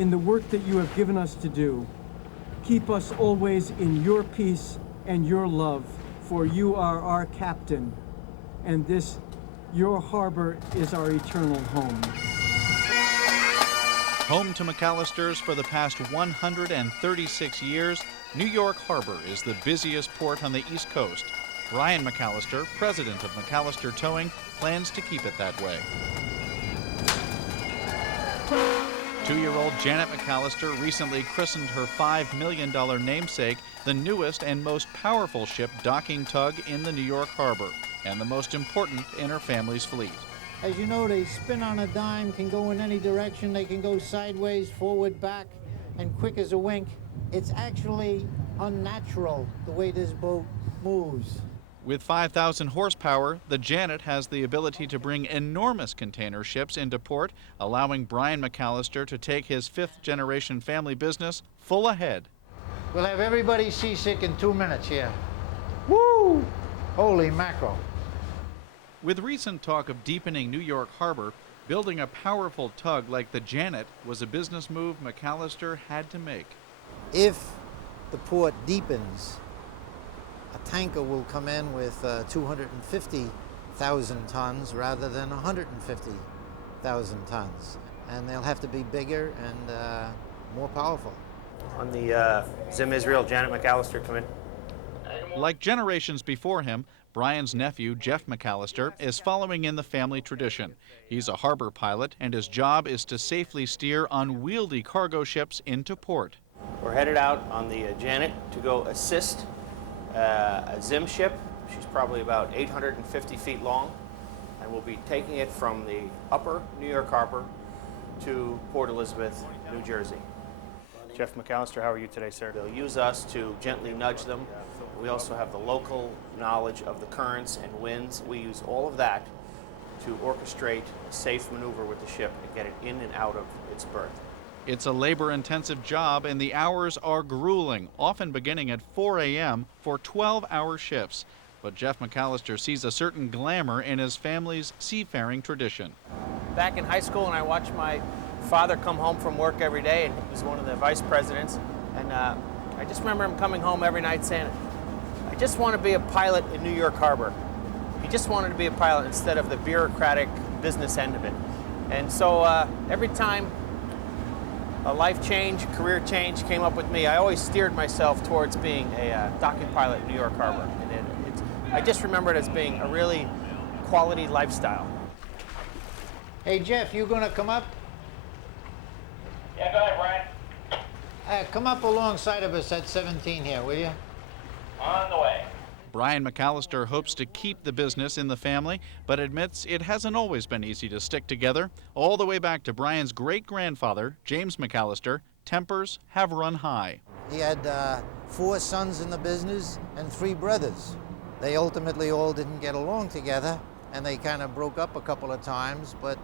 in the work that you have given us to do. Keep us always in your peace and your love, for you are our captain, and this, your harbor, is our eternal home. Home to McAllisters for the past 136 years, New York Harbor is the busiest port on the East Coast. Brian McAllister, president of McAllister Towing, plans to keep it that way. 2-year-old Janet McAllister recently christened her $5 million namesake the newest and most powerful ship docking tug in the New York Harbor, and the most important in her family's fleet. As you know, they spin on a dime, can go in any direction. They can go sideways, forward, back, and quick as a wink. It's actually unnatural the way this boat moves. With 5,000 horsepower, the Janet has the ability to bring enormous container ships into port, allowing Brian McAllister to take his fifth-generation family business full ahead. We'll have everybody seasick in 2 minutes here. Woo! Holy mackerel. With recent talk of deepening New York Harbor, building a powerful tug like the Janet was a business move McAllister had to make. If the port deepens, a tanker will come in with 250,000 tons rather than 150,000 tons. And they'll have to be bigger and more powerful. On the Zim Israel, Janet McAllister, come in. Like generations before him, Brian's nephew, Jeff McAllister, is following in the family tradition. He's a harbor pilot, and his job is to safely steer unwieldy cargo ships into port. We're headed out on the Janet to go assist a Zim ship. She's probably about 850 feet long, and we'll be taking it from the upper New York Harbor to Port Elizabeth, New Jersey. Jeff McAllister, how are you today, sir? They'll use us to gently nudge them. We also have the local knowledge of the currents and winds. We use all of that to orchestrate a safe maneuver with the ship and get it in and out of its berth. It's a labor-intensive job, and the hours are grueling, often beginning at 4 a.m. for 12-hour shifts. But Jeff McAllister sees a certain glamour in his family's seafaring tradition. Back in high school, and I watched my father come home from work every day, and he was one of the vice presidents. And I just remember him coming home every night saying, "I just want to be a pilot in New York Harbor." He just wanted to be a pilot instead of the bureaucratic business end of it. And so every time a life change, career change came up with me, I always steered myself towards being a docking pilot in New York Harbor. And I just remember it as being a really quality lifestyle. Hey, Jeff, you gonna come up? Yeah, go ahead, Brian. Come up alongside of us at 17 here, will you? On the way. Brian McAllister hopes to keep the business in the family, but admits it hasn't always been easy to stick together. All the way back to Brian's great-grandfather, James McAllister, tempers have run high. He had 4 sons in the business and 3 brothers. They ultimately all didn't get along together, and they kind of broke up a couple of times, but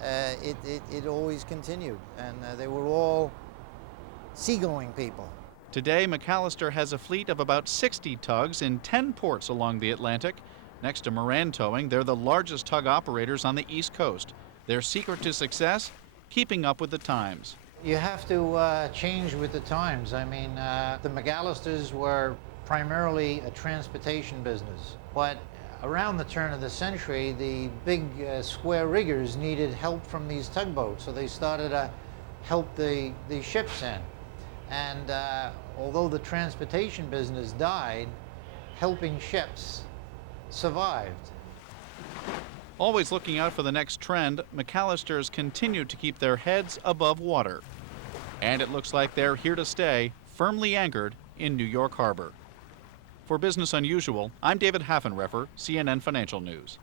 it always continued, and they were all seagoing people. Today, McAllister has a fleet of about 60 tugs in 10 ports along the Atlantic. Next to Moran Towing, they're the largest tug operators on the East Coast. Their secret to success? Keeping up with the times. You have to change with the times. I mean, the McAllisters were primarily a transportation business, but around the turn of the century, the big square riggers needed help from these tugboats, so they started to help the ships in. And although the transportation business died, helping ships survived. Always looking out for the next trend, McAllisters continue to keep their heads above water. And it looks like they're here to stay, firmly anchored in New York Harbor. For Business Unusual, I'm David Haffenreffer, CNN Financial News.